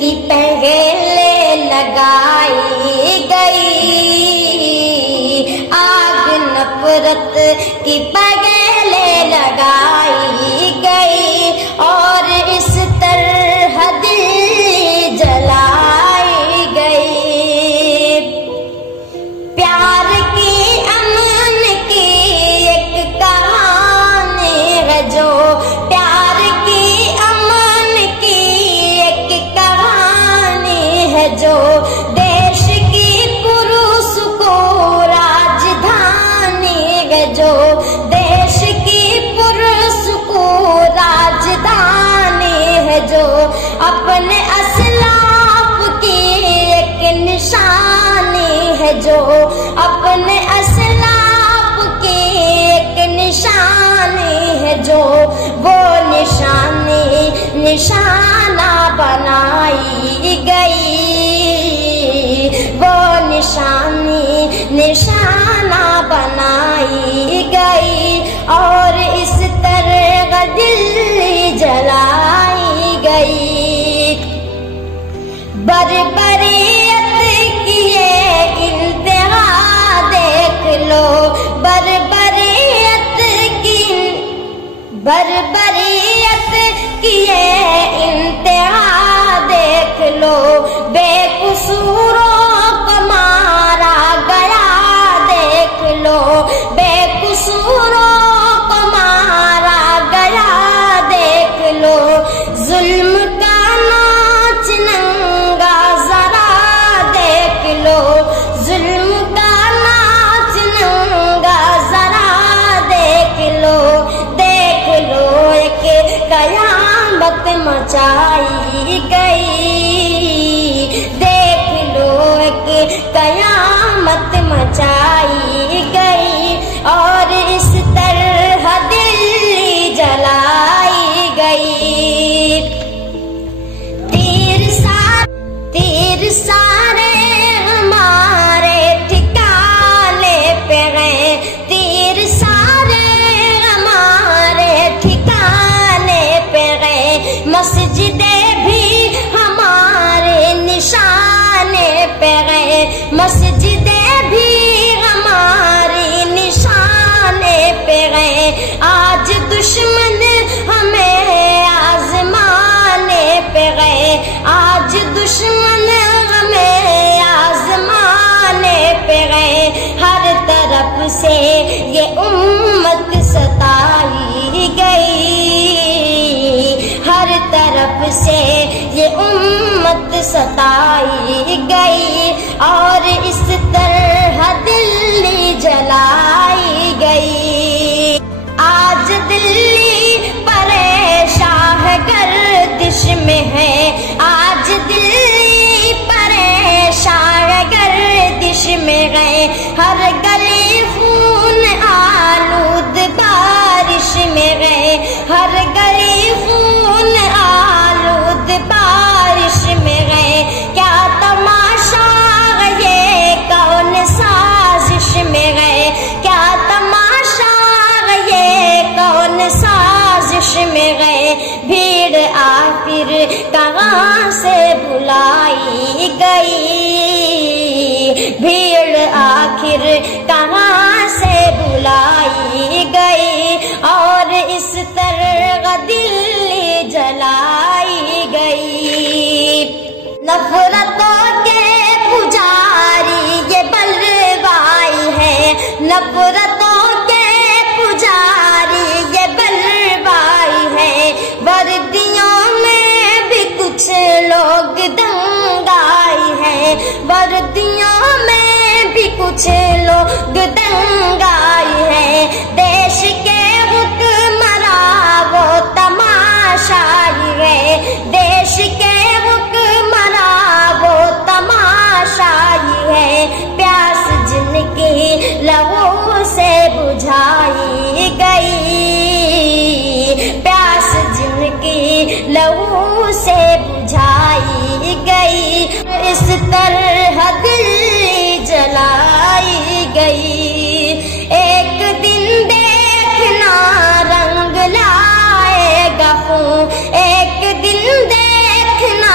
کی پہلے لگائی گئی، آگ نفرت کی پہلے لگائی گئی، اور اس طرح دل جلائی گئی۔ پیار کی امن کی ایک کہانی ہے جو، پیار کی امن کی ایک کہانی ہے جو، دیش کی پرسکون راجدھانی ہے جو، دیش کی پرسکون راجدھانی ہے جو، اپنے اسلاف کی ایک نشانی ہے جو، اپنے اسلاف کی ایک نشانی ہے جو، وہ نشانی نشانہ بنائی گئی، وہ نشانی نشانہ بنائی گئی، اور اس طرح دل جلائی گئی۔ بربریت کی یہ انتہا دیکھ لو، بربریت کی یہ انتہا دیکھ لو، بے قصوروں کو مارا گیا دیکھ لو، بے قصوروں کو مارا گیا دیکھ لو، ظلم کا ناچ ننگا ذرا دیکھ لو، ظلم کا ناچ ننگا ذرا دیکھ لو، دیکھ لو ایک قیامت مچائی گئی، دیکھ لو ایک قیامت مچائی گئی، اور اس طرح دل جلائی گئی۔ تیر سارے ہمارے ٹھکانے پہ گئے، تیر سارے ہمارے ٹھکانے پہ گئے، مسجدیں بھی ہمارے نشانے پہ گئے، مسجدیں بھی ہماری نشانے پہ گئے، آج دشمن ہمیں آزمانے پہ گئے، آج دشمن ہمیں آزمانے پہ گئے، ہر طرف سے یہ امت ستائی گئی، ہر طرف سے یہ امت ستائی گئی، اور اس طرح دل جلائی گئی۔ آج دلی پریشان گردش میں ہے، آج دلی پریشان گردش میں گئے، ہر گلی خون آلود بارش میں گئے، ہر گلی خون آلود بارش میں گئے، کیا تماشا یہ کون سازش میں گئے، کیا تماشا یہ کون سازش میں گئے، بھیڑ آخر کہاں سے بلائی گئی، بھیڑ آخر کہاں سے بلائی گئی، اور اس طرح دل جلائی گئی۔ نفرتوں کے پجاری یہ بلوائی ہے، نفرتوں کے پجاری یہ بلوائی ہے، وردیوں میں بھی کچھ لوگ دنگائی ہیں، وردیوں میں بھی کچھ لوگ دنگائی ہیں، دیش کے حکمراں وہ تماشائی ہے، دیش کے حکمراں وہ تماشائی ہے، پیاس جن کی لہو سے بجھائی گئی، پیاس جن کی لہو سے بجھائی گئی، اس طرح دل جلائی گئی۔ ایک دن دیکھنا رنگ لائے گا خون، ایک دن دیکھنا